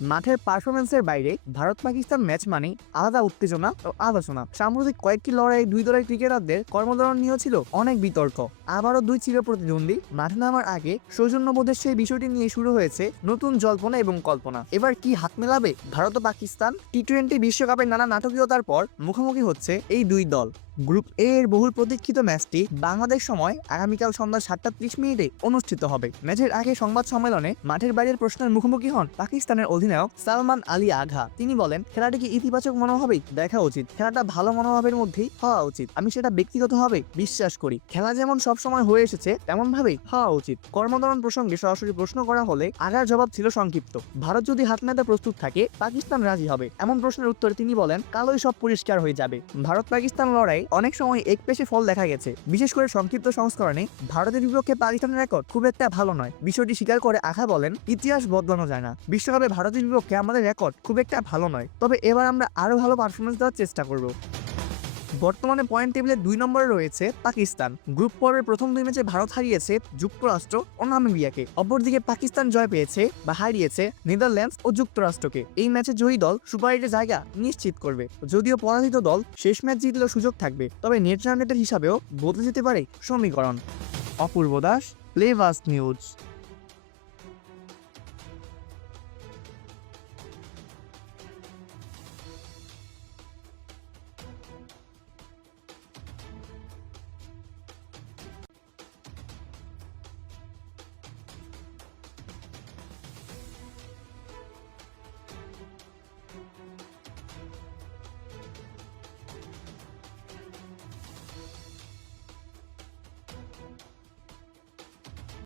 মাঠের পারফরমেন্সের বাইরে ভারত পাকিস্তান ম্যাচ মানেই আলাদা উত্তেজনা ও আলোচনা। সাম্প্রতিক কয়েকটি লড়াই দুই দলের ক্রিকেটারদের কর্মধরন নিয়েও ছিল অনেক বিতর্ক। আবারও দুই চির প্রতিদ্বন্দ্বী মাঠে নামার আগে সৌজন্যবোধের সেই বিষয়টি নিয়ে শুরু হয়েছে নতুন জল্পনা এবং কল্পনা। এবার কি হাত মেলাবে ভারত ও পাকিস্তান? টি-20 বিশ্বকাপের নানা নাটকীয়তার পর মুখোমুখি হচ্ছে এই দুই দল। গ্রুপ এ এর বহুল প্রতীক্ষিত ম্যাচটি বাংলাদেশ সময় আগামীকাল সন্ধ্যা 7:30 অনুষ্ঠিত হবে। ম্যাচের আগে সংবাদ সম্মেলনে মাঠের বাইরের প্রশ্নের মুখোমুখি হন পাকিস্তানের অধিনায়ক সালমান আলী আগা। তিনি বলেন, খেলাটিকে ইতিবাচক মনোভাবেই দেখা উচিত, খেলাটা ভালো মনোভাবের মধ্যেই হওয়া উচিত। আমি সেটা ব্যক্তিগতভাবে বিশ্বাস করি। খেলা যেমন সবসময় হয়ে এসেছে তেমন ভাবেই হওয়া উচিত। কর্মধরন প্রসঙ্গে সরাসরি প্রশ্ন করা হলে আগার জবাব ছিল সংক্ষিপ্ত, ভারত যদি হাত মেলাতে প্রস্তুত থাকে পাকিস্তান রাজি হবে। এমন প্রশ্নের উত্তরে তিনি বলেন, কালই সব পরিষ্কার হয়ে যাবে। ভারত পাকিস্তান লড়াই অনেক সময় একপেশে ফল দেখা গেছে, বিশেষ করে সংক্ষিপ্ত সংস্করণে ভারতের বিপক্ষে পাকিস্তানের রেকর্ড খুব একটা ভালো নয়। বিষয়টি স্বীকার করে আঘা বলেন, ইতিহাস বদলানো যায় না। বিশ্বকাপে ভারতের বিপক্ষে আমাদের রেকর্ড খুব একটা ভালো নয়, তবে এবার আমরা আরো ভালো পারফরমেন্স দেওয়ার চেষ্টা করব। বর্তমানে পয়েন্ট টেবিলে 2 নম্বরে রয়েছে পাকিস্তান। গ্রুপ পর্বের প্রথম 2 ম্যাচে ভারত হারিয়েছে যুক্তরাষ্ট্র ও নামিবিয়াকে। অপরদিকে পাকিস্তান জয় পেয়েছে বা হারিয়েছে নেদারল্যান্ডস ও যুক্তরাষ্ট্রকে। এই ম্যাচে জয়ী দল সুপার 8-এর জায়গা নিশ্চিত করবে। যদিও পরাজিত দল শেষ ম্যাচ জিতলেও সুযোগ থাকবে, তবে নেট রান রেটের হিসাবেও বদলে যেতে পারে সমীকরণ। অপূর্ব দাস, প্লেভাস নিউজ।